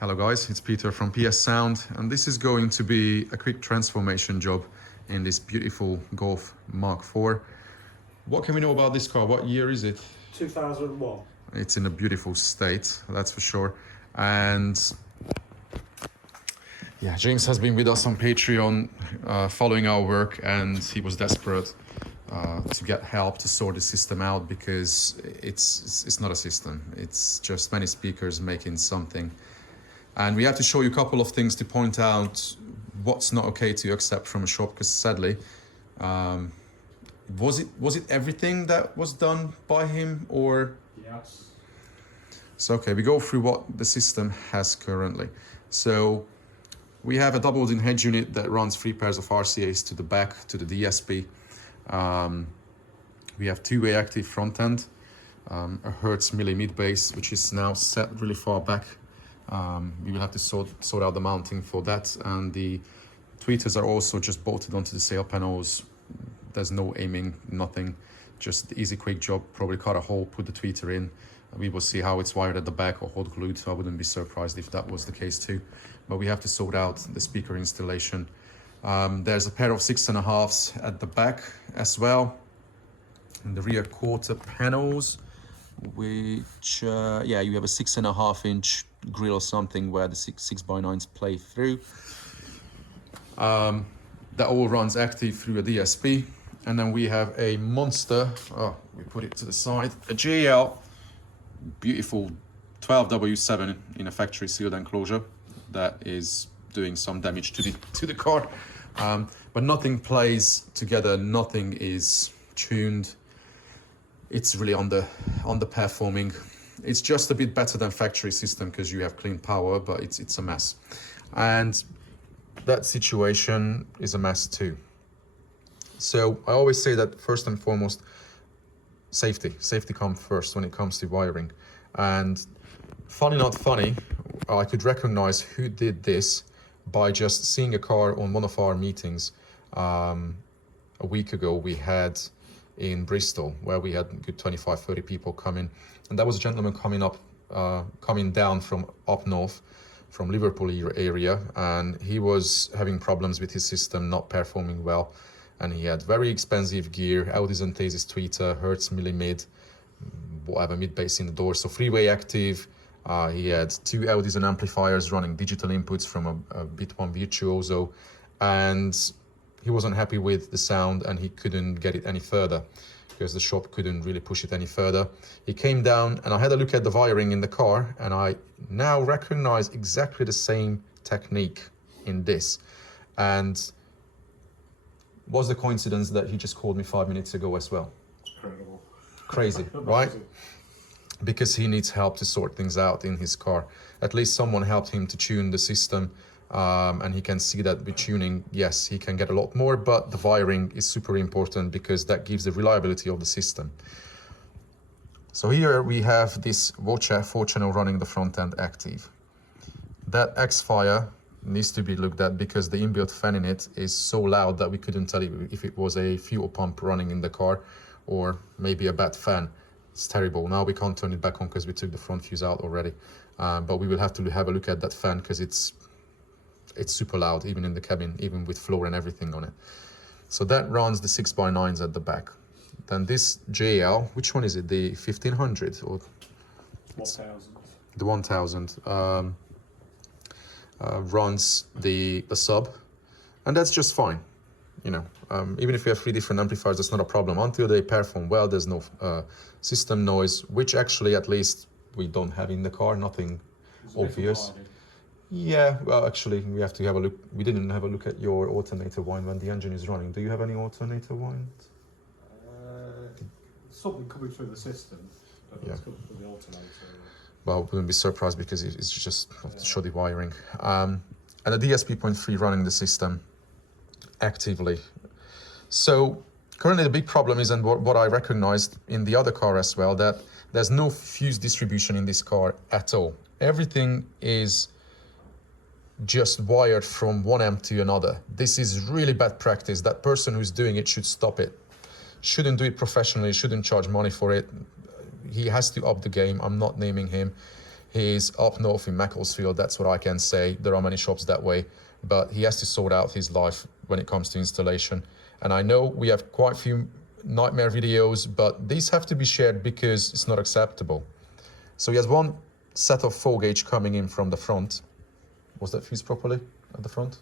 Hello guys, it's Peter from PS Sound, and this is going to be a quick transformation job in this beautiful Golf Mark IV. What can we know about this car? What year is it? 2001. It's in a beautiful state, that's for sure. And yeah, James has been with us on Patreon following our work, and he was desperate to get help to sort the system out because it's not a system. It's just many speakers making something. And we have to show you a couple of things to point out what's not okay to accept from a shop, because sadly, was it everything that was done by him, or? Yes. So okay, we go through what the system has currently. So we have a doubled-in head unit that runs 3 pairs of RCAs to the back, to the DSP. We have two-way active front end, a Hertz milli mid bass, which is now set really far back. We will have to sort out the mounting for that, and the tweeters are also just bolted onto the sail panels. There's no aiming, nothing, just easy quick job. Probably cut a hole, put the tweeter in. We will see how it's wired at the back or hot glued, so I wouldn't be surprised if that was the case too. But we have to sort out the speaker installation. There's a pair of 6.5s at the back as well, and the rear quarter panels, which yeah, you have a 6.5-inch grill or something where the 6x9s play through. That all runs active through a DSP. And then we have a monster, oh, we put it to the side, a GL, beautiful 12W7 in a factory sealed enclosure that is doing some damage to the car. But nothing plays together, nothing is tuned. It's really underperforming. It's just a bit better than factory system because you have clean power, but it's a mess. And that situation is a mess too. So I always say that first and foremost, safety comes first when it comes to wiring. And funny not funny, I could recognize who did this by just seeing a car on one of our meetings a week ago we had in Bristol, where we had a good 25-30 people coming, and that was a gentleman coming down from up north, from Liverpool area, and he was having problems with his system not performing well, and he had very expensive gear, Audi Zenthesis tweeter, Hertz milli mid, whatever mid bass in the door, so 3-way active. He had 2 Audis and amplifiers running digital inputs from a Bit 1 Virtuoso, and he wasn't happy with the sound and he couldn't get it any further because the shop couldn't really push it any further. He came down and I had a look at the wiring in the car, and I now recognize exactly the same technique in this. And was the coincidence that he just called me 5 minutes ago as well? Incredible. Crazy, right? Because he needs help to sort things out in his car. At least someone helped him to tune the system. And he can see that with tuning, yes, he can get a lot more, but the wiring is super important because that gives the reliability of the system. So here we have this Voce 4-channel running the front end active. That X-Fire needs to be looked at because the inbuilt fan in it is so loud that we couldn't tell you if it was a fuel pump running in the car or maybe a bad fan. It's terrible. Now we can't turn it back on because we took the front fuse out already. But we will have to have a look at that fan because it's super loud, even in the cabin, even with floor and everything on it. So that runs the 6x9s at the back. Then this JL, which one is it? The 1500 or 1000? The 1000 runs the sub, and that's just fine. You know, even if we have 3 different amplifiers, that's not a problem until they perform well. There's no system noise, which actually at least we don't have in the car. Nothing obvious. Yeah, well, actually, we have to have a look. We didn't have a look at your alternator wind when the engine is running. Do you have any alternator wind? Something coming through the system, but Yeah. it's coming through the alternator. Well, wouldn't be surprised because it's just shoddy wiring. And the DSP.3 running the system actively. So currently the big problem is, and what I recognized in the other car as well, that there's no fuse distribution in this car at all. Everything is just wired from one amp to another. This is really bad practice. That person who's doing it should stop it. Shouldn't do it professionally, shouldn't charge money for it. He has to up the game. I'm not naming him. He's up north in Macclesfield, that's what I can say. There are many shops that way, but he has to sort out his life when it comes to installation. And I know we have quite a few nightmare videos, but these have to be shared because it's not acceptable. So he has one set of 4 gauge coming in from the front. Was that fused properly at the front?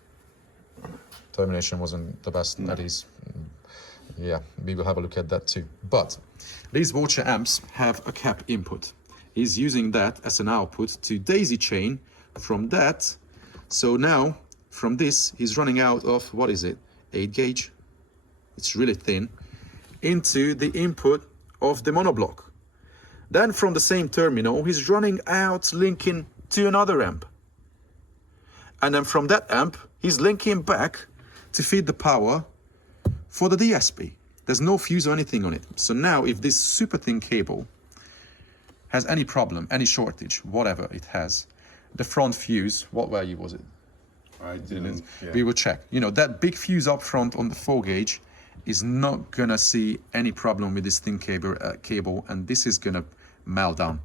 Termination wasn't the best at his. Yeah, we will have a look at that too. But these Watcher amps have a cap input. He's using that as an output to daisy chain from that. So now from this, he's running out of, what is it? 8 gauge. It's really thin. Into the input of the monoblock. Then from the same terminal, he's running out linking to another amp. And then from that amp, he's linking back to feed the power for the DSP. There's no fuse or anything on it. So now if this super thin cable has any problem, any shortage, whatever it has, the front fuse, what value was it? I didn't. Yeah. We will check. You know, that big fuse up front on the 4 gauge is not gonna see any problem with this thin cable, and this is gonna melt down.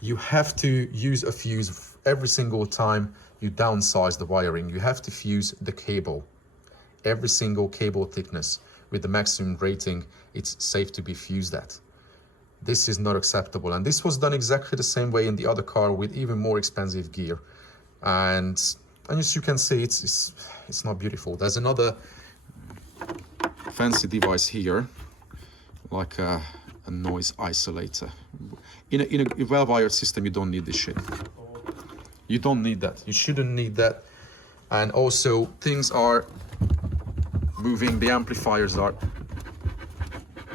You have to use a fuse every single time you downsize the wiring. You have to fuse the cable. Every single cable thickness with the maximum rating, it's safe to be fused at. This is not acceptable. And this was done exactly the same way in the other car with even more expensive gear. And as you can see, it's not beautiful. There's another fancy device here, like a noise isolator. In a well-wired system, you don't need this shit. You don't need that. You shouldn't need that. And also, things are moving. The amplifiers are.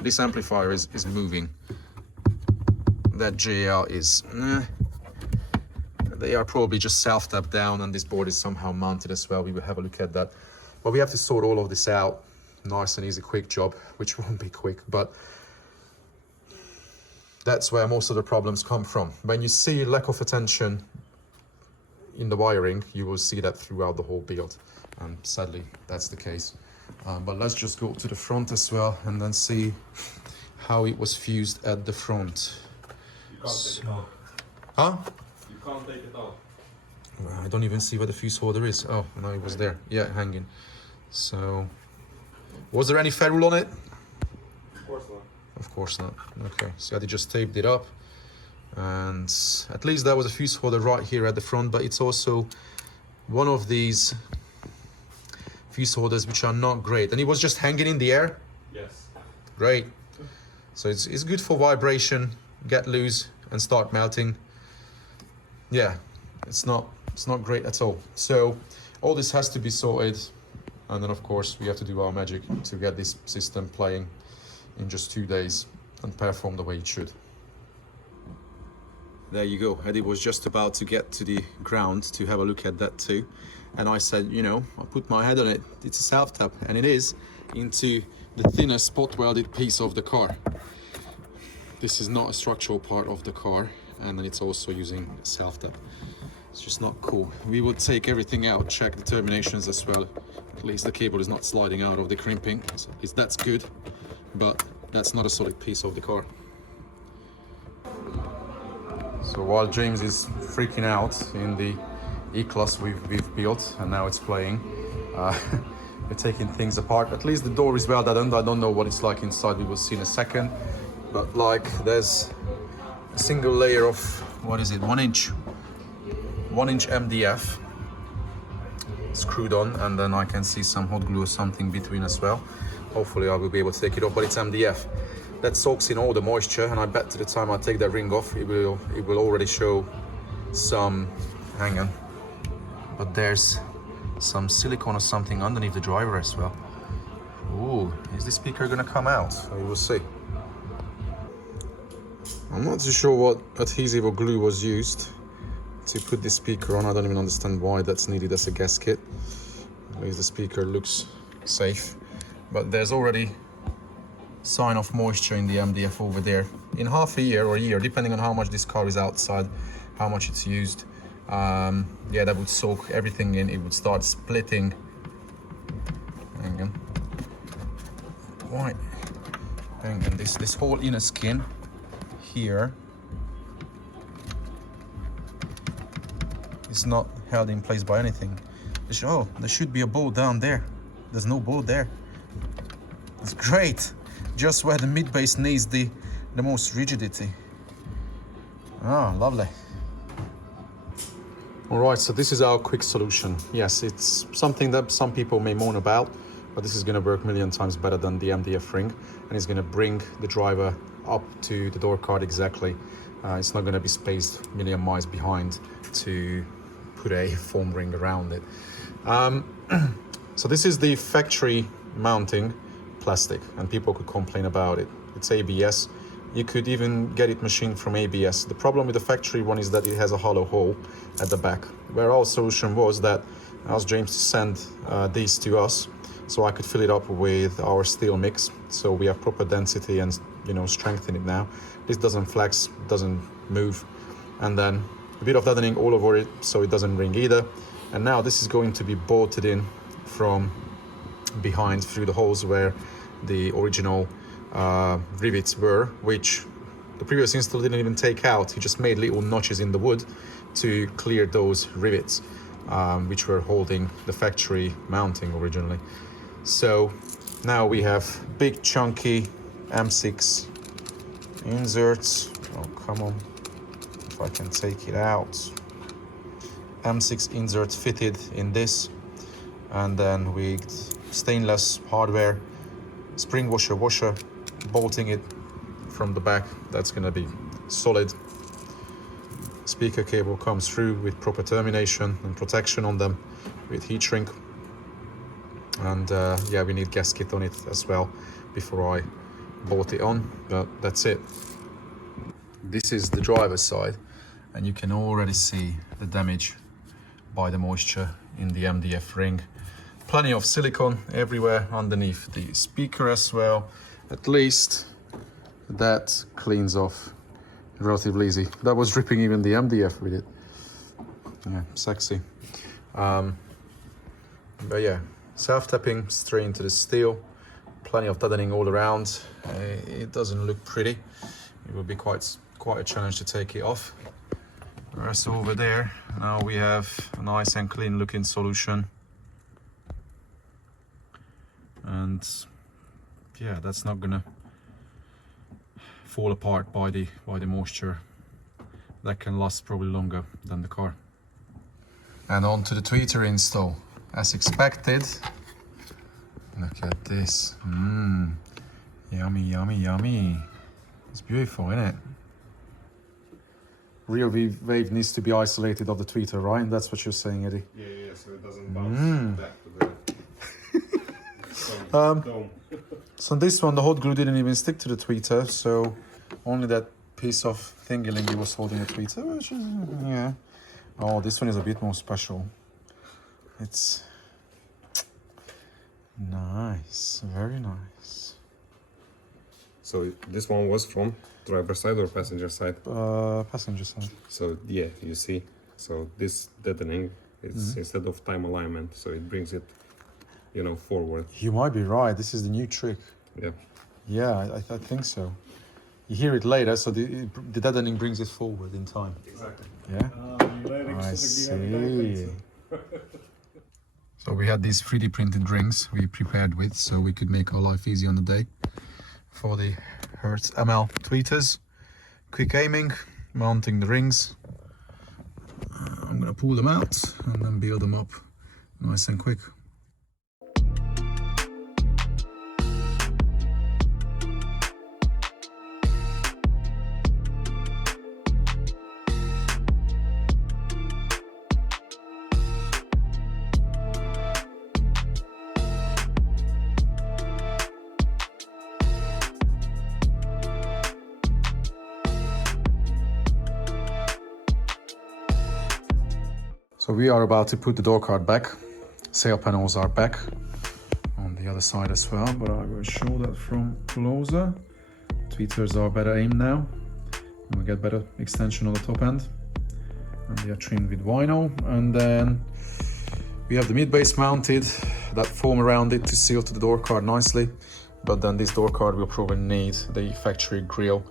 This amplifier is moving. That JL is. They are probably just self-tapped down, and this board is somehow mounted as well. We will have a look at that. But we have to sort all of this out. Nice and easy, quick job, which won't be quick, but that's where most of the problems come from. When you see lack of attention in the wiring, you will see that throughout the whole build, and sadly that's the case. But let's just go to the front as well and then see how it was fused at the front. You can't take it out. Huh? You can't take it out. I don't even see where the fuse holder is. Oh, no, it was there. Yeah, hanging. So, was there any ferrule on it? Of course not. Of course not. Okay, so they just taped it up. And at least there was a fuse holder right here at the front, but it's also one of these fuse holders which are not great. And it was just hanging in the air? Yes. Great. So it's good for vibration, get loose and start melting. Yeah, it's not great at all. So all this has to be sorted, and then of course we have to do our magic to get this system playing in just 2 days and perform the way it should. There you go. Eddie was just about to get to the ground to have a look at that too. And I said, you know, I put my head on it. It's a self-tap, and it is into the thinner spot welded piece of the car. This is not a structural part of the car, and then it's also using self-tap. It's just not cool. We will take everything out, check the terminations as well. At least the cable is not sliding out of the crimping, so at least that's good, but that's not a solid piece of the car. So while James is freaking out in the E-Class we've built, and now it's playing, we're taking things apart. At least the door is well done. I don't know what it's like inside, we will see in a second. But like, there's a single layer of, what is it, 1 inch MDF screwed on, and then I can see some hot glue or something between as well. Hopefully I will be able to take it off, but it's MDF. That soaks in all the moisture, and I bet to the time I take that ring off, it will already show some, hang on, but there's some silicone or something underneath the driver as well. Ooh, is the speaker gonna come out? We will see. I'm not too sure what adhesive or glue was used to put the speaker on. I don't even understand why that's needed as a gasket. At least the speaker looks safe, but there's already sign of moisture in the MDF over there. In half a year or a year, depending on how much this car is outside, how much it's used, yeah, that would soak everything in. It would start splitting. Hang on. Right. Hang on. This whole inner skin here It's not held in place by anything. Oh, there should be a bolt down there. There's no bolt there. It's great. Just where the mid base needs the most rigidity. Ah, lovely. All right, so this is our quick solution. Yes, it's something that some people may moan about, but this is going to work a million times better than the MDF ring, and it's going to bring the driver up to the door card exactly. It's not going to be spaced a million miles behind to put a foam ring around it. So this is the factory mounting plastic, and people could complain about it. It's ABS. You could even get it machined from ABS. The problem with the factory one is that it has a hollow hole at the back, where our solution was that I asked James to send these to us so I could fill it up with our steel mix, so we have proper density and, you know, strength in it now. This doesn't flex, doesn't move, and then a bit of deadening all over it so it doesn't ring either. And now this is going to be bolted in from behind through the holes where the original rivets were, which the previous installer didn't even take out. He just made little notches in the wood to clear those rivets, which were holding the factory mounting originally. So now we have big chunky M6 inserts. Oh, come on, if I can take it out. M6 inserts fitted in this, and then with stainless hardware, spring washer, bolting it from the back. That's going to be solid. Speaker cable comes through with proper termination and protection on them with heat shrink. And yeah, we need gasket on it as well before I bolt it on, but that's it. This is the driver's side, and you can already see the damage by the moisture in the MDF ring. Plenty of silicone everywhere underneath the speaker as well. At least that cleans off relatively easy. That was dripping even the MDF with it. Yeah, sexy. But yeah, self-tapping straight into the steel. Plenty of deadening all around. It doesn't look pretty. It will be quite a challenge to take it off. Whereas over there, now we have a nice and clean looking solution. And yeah, that's not gonna fall apart by the moisture. That can last probably longer than the car. And on to the tweeter install. As expected. Look at this. Yummy, yummy, yummy. It's beautiful, isn't it? Rear wave needs to be isolated of the tweeter, right? And that's what you're saying, Eddie? Yeah, so it doesn't bounce back to the dome. So this one, the hot glue didn't even stick to the tweeter, so only that piece of thingy was holding the tweeter, which is, yeah. Oh, this one is a bit more special. It's nice, very nice. So this one was from driver side or passenger side? Passenger side. So yeah, you see. So this deadening is instead of time alignment, so it brings it, you know, forward. You might be right. This is the new trick. Yeah. Yeah, I think so. You hear it later, so the deadening brings it forward in time. Exactly. Yeah. I see. So we had these 3D printed rings we prepared with, so we could make our life easy on the day. For the Hertz ML tweeters, quick aiming, mounting the rings. I'm gonna pull them out and then build them up nice and quick. So we are about to put the door card back. Sail panels are back on the other side as well, but I will show that from closer. Tweeters are better aimed now. And we get better extension on the top end. And they are trimmed with vinyl. And then we have the mid base mounted, that foam around it to seal to the door card nicely. but then this door card will probably need the factory grille,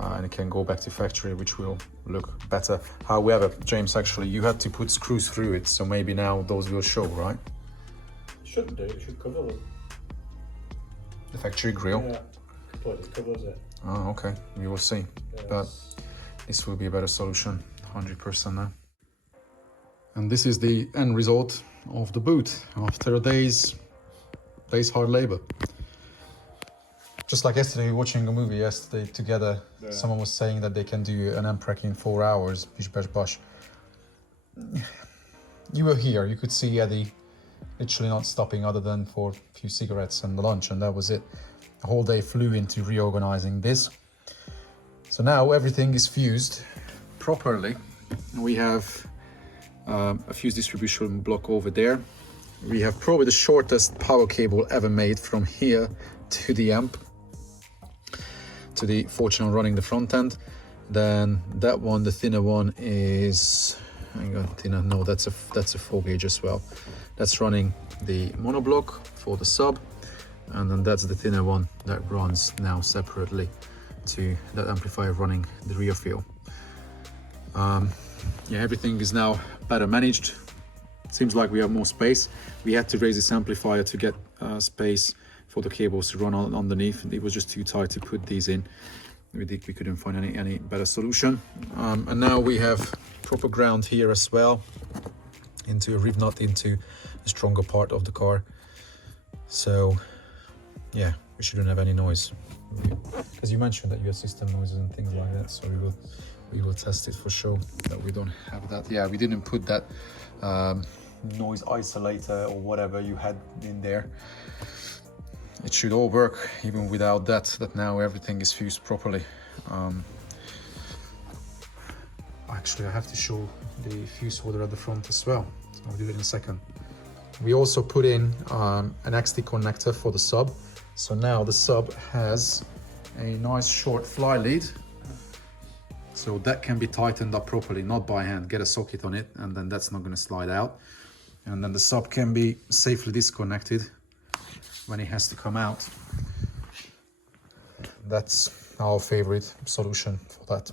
and it can go back to factory, which will look better. However, James, actually you had to put screws through it, so maybe now those will show, right? Should do, it should cover them. The factory grille? Yeah, completely covers it. Oh, okay, we will see. Yes. But this will be a better solution, 100% now. And this is the end result of the boot after a day's hard labor. Just like yesterday, watching a movie yesterday together, someone was saying that they can do an amp rack in 4 hours, bish bash bosh. You were here, you could see Eddie literally not stopping other than for a few cigarettes and the lunch, and that was it. The whole day flew into reorganizing this. So now everything is fused properly. We have a fuse distribution block over there. We have probably the shortest power cable ever made from here to the amp, to the Fortune running the front end. Then that one, the thinner one, is, hang on, thinner, no, that's a 4 gauge as well. That's running the monoblock for the sub, and then that's the thinner one that runs now separately to that amplifier running the rear field. Yeah, everything is now better managed. Seems like we have more space. We had to raise this amplifier to get space for the cables to run on underneath. It was just too tight to put these in. We couldn't find any better solution. And now we have proper ground here as well, into a rev nut into the stronger part of the car. So yeah, we shouldn't have any noise. Because you mentioned that you had system noises and things like that, so we will test it for sure that we don't have that. Yeah, we didn't put that noise isolator or whatever you had in there. It should all work even without that now everything is fused properly. Actually, I have to show the fuse holder at the front as well, so I'll do it in a second. We also put in an XT connector for the sub, so now the sub has a nice short fly lead, so that can be tightened up properly, not by hand. Get a socket on it and then that's not going to slide out, and then the sub can be safely disconnected when it has to come out. That's our favorite solution for that.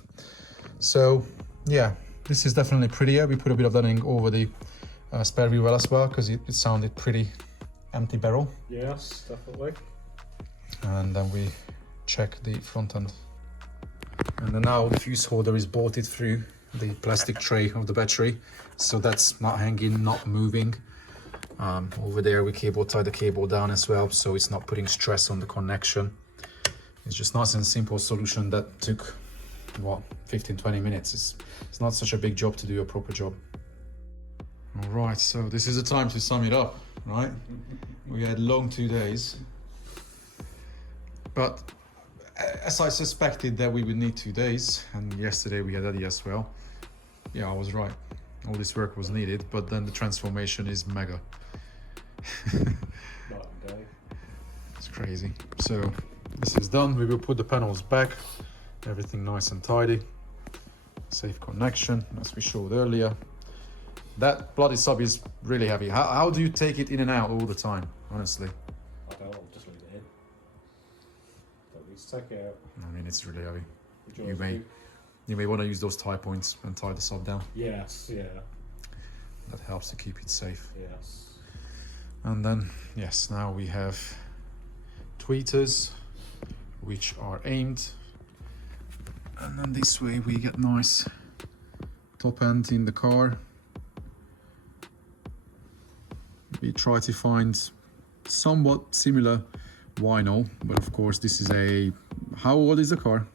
So yeah, this is definitely prettier. We put a bit of that over the spare wheel well as well, because it sounded pretty empty barrel. Yes, definitely. And then we check the front end. And then now the fuse holder is bolted through the plastic tray of the battery, so that's not hanging, not moving. Over there we cable tie the cable down as well, so it's not putting stress on the connection. It's just nice and simple solution that took what, 15-20 minutes. It's not such a big job to do a proper job. All right, so this is the time to sum it up, right? We had long 2 days, but as I suspected that we would need 2 days, and yesterday we had Eddie as well. Yeah, I was right. All this work was needed, but then the transformation is mega. It's crazy. So this is done. We will put the panels back, everything nice and tidy, safe connection as we showed earlier. That bloody sub is really heavy. How do you take it in and out all the time, honestly? I don't know, just leave it in. Don't need to take it out. I mean, it's really heavy. You may want to use those tie points and tie the sub down. Yes, yeah. That helps to keep it safe. Yes. And then, yes, now we have tweeters, which are aimed. And then this way we get nice top end in the car. We try to find somewhat similar vinyl, but of course this is how old is the car?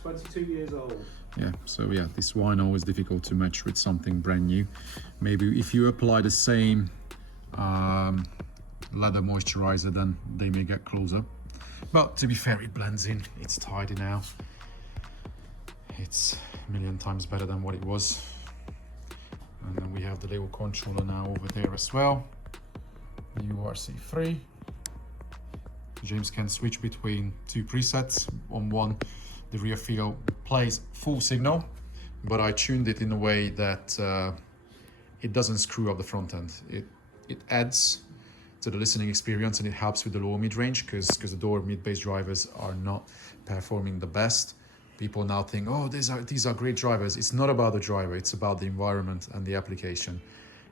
22 years old. Yeah, so yeah, this vinyl is difficult to match with something brand new. Maybe if you apply the same leather moisturizer, then they may get closer. But to be fair, it blends in, it's tidy now. It's a million times better than what it was. And then we have the little controller now over there as well. URC3. James can switch between 2 presets. On one, the rear field plays full signal, but I tuned it in a way that it doesn't screw up the front end. It adds to the listening experience, and it helps with the lower mid-range because the door mid-bass drivers are not performing the best. People now think, oh, these are great drivers. It's not about the driver, it's about the environment and the application.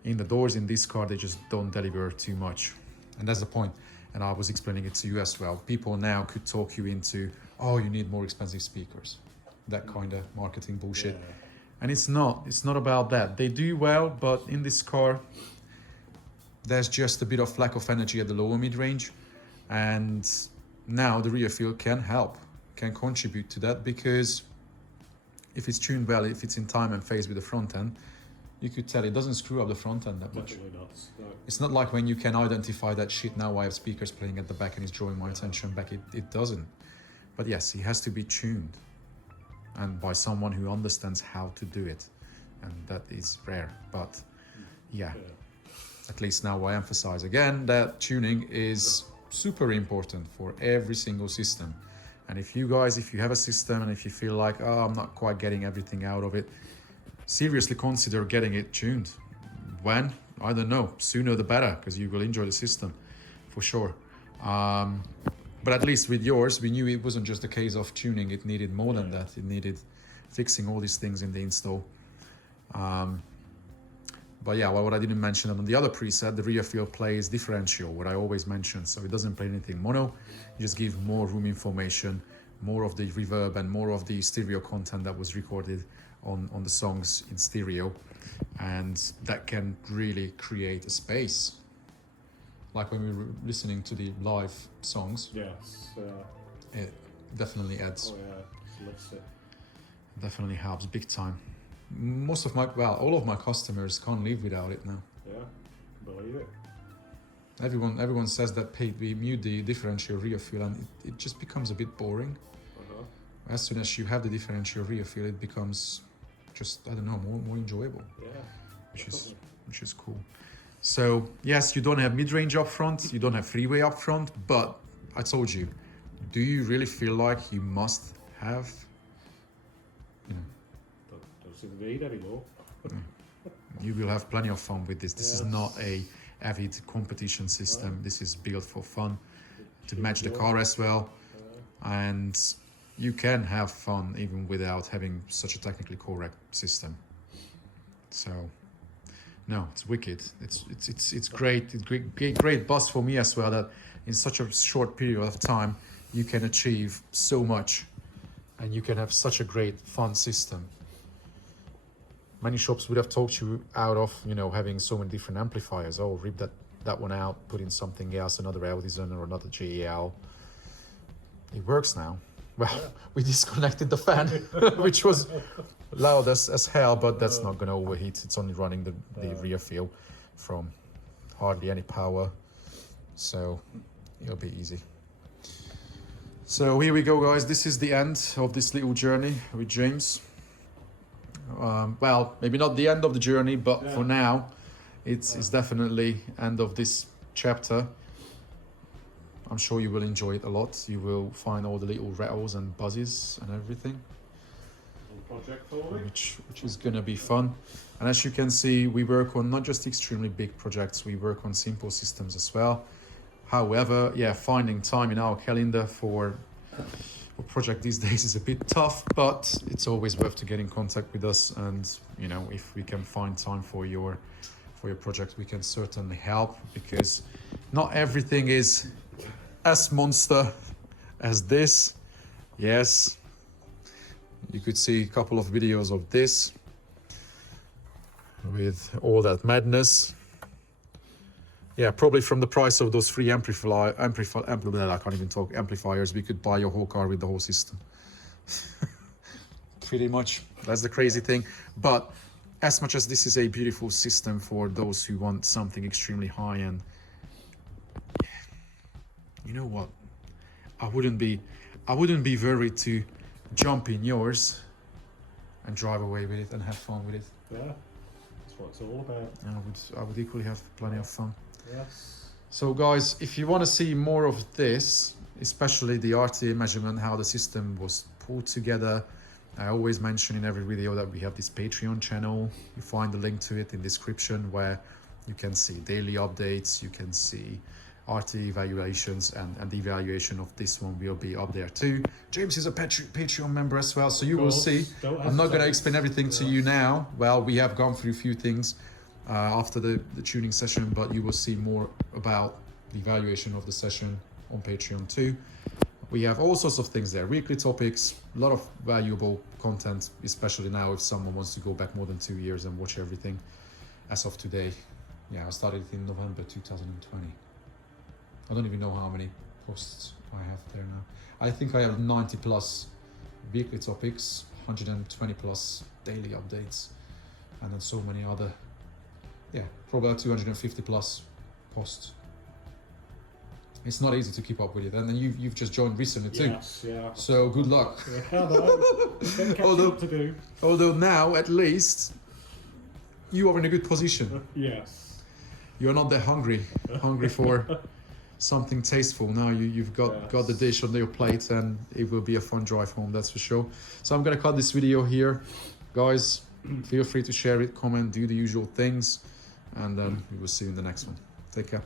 In the doors in this car, they just don't deliver too much. And that's the point. And I was explaining it to you as well. People now could talk you into, oh, you need more expensive speakers. That kind of marketing bullshit. Yeah. And it's not about that. They do well, but in this car, there's just a bit of lack of energy at the lower mid-range. And now the rear field can help, can contribute to that, because if it's tuned well, if it's in time and phase with the front end, you could tell it doesn't screw up the front end that much. Definitely not. No. It's not like when you can identify that shit, now I have speakers playing at the back and it's drawing my attention back. It doesn't. But yes, it has to be tuned, and by someone who understands how to do it. And that is rare. But yeah, at least now I emphasize again that tuning is super important for every single system. And if you have a system and if you feel like, oh, I'm not quite getting everything out of it, seriously consider getting it tuned. When? I don't know. Sooner the better, because you will enjoy the system for sure. But at least with yours, we knew it wasn't just a case of tuning. It needed more than that. It needed fixing all these things in the install. But yeah, well, what I didn't mention on the other preset, the rear field plays differential, what I always mention. So it doesn't play anything mono. You just give more room information, more of the reverb and more of the stereo content that was recorded on the songs in stereo. And that can really create a space. Like when we were listening to the live songs, Yes. it definitely adds, Oh yeah. Lifts it. definitely helps big time. All of my customers can't live without it now. Yeah. Believe it. Everyone says that we mute the differential rear field, and it just becomes a bit boring. As soon as you have the differential rear field, it becomes just, I don't know, more enjoyable, Yeah. which is cool. So yes, you don't have mid-range up front, you don't have freeway up front, but I told you, do you really feel like you must have, Does it wait anymore? you will have plenty of fun with this. This is Yes. not a avid competition system. This is built for fun, to match the car as well. And you can have fun even without having such a technically correct system. So no, it's wicked. It's great. It's great buzz for me as well, that in such a short period of time you can achieve so much and you can have such a great fun system. Many shops would have talked you out of, having so many different amplifiers. Oh, rip that one out, put in something else, another Audison or another GEL. It works now. Well, we disconnected the fan, which was loud as hell, but that's not going to overheat. It's only running the rear field from hardly any power, so it'll be easy. So here we go, guys. This is the end of this little journey with James. Well, maybe not the end of the journey, but for now, it's definitely end of this chapter. I'm sure you will enjoy it a lot. You will find all the little rattles and buzzes and everything, Project for me. which is gonna be fun. And as you can see, we work on not just extremely big projects, we work on simple systems as well. However, yeah, finding time in our calendar for a project these days is a bit tough, but it's always worth to get in contact with us. And if we can find time for your project, we can certainly help, because not everything is as monster as this. Yes, you could see a couple of videos of this with all that madness. Yeah, probably from the price of those free amplifiers, I can't even talk, amplifiers, we could buy your whole car with the whole system. Pretty much, that's the crazy thing. But as much as this is a beautiful system for those who want something extremely high end, you know what? I wouldn't be worried to jump in yours and drive away with it and have fun with it. Yeah. That's what it's all about. And I would equally have plenty of fun. Yes. So guys, if you want to see more of this, especially the RTA measurement, how the system was pulled together, I always mention in every video that we have this Patreon channel. You find the link to it in the description, where You can see daily updates, you can see RT evaluations, and the evaluation of this one will be up there too. James is a Patreon member as well, so you will see. I'm not going to explain everything to you now. Well, we have gone through a few things after the tuning session, but you will see more about the evaluation of the session on Patreon too. We have all sorts of things there, weekly topics, a lot of valuable content, especially now if someone wants to go back more than 2 years and watch everything as of today. Yeah, I started it in November 2020. I don't even know how many posts I have there now. I think I have 90 plus weekly topics, 120 plus daily updates, and then so many other, yeah, probably 250 plus posts. It's not easy to keep up with it, and then you've just joined recently too. Yes, yeah. So good luck. Yeah, no, Although- up to do. Although now, at least, you are in a good position. Yes. You're not that hungry for something tasteful. Now you've got the dish on your plate, and it will be a fun drive home, that's for sure. So I'm gonna cut this video here. Guys, feel free to share it, comment, do the usual things, and then we will see you in the next one. Take care.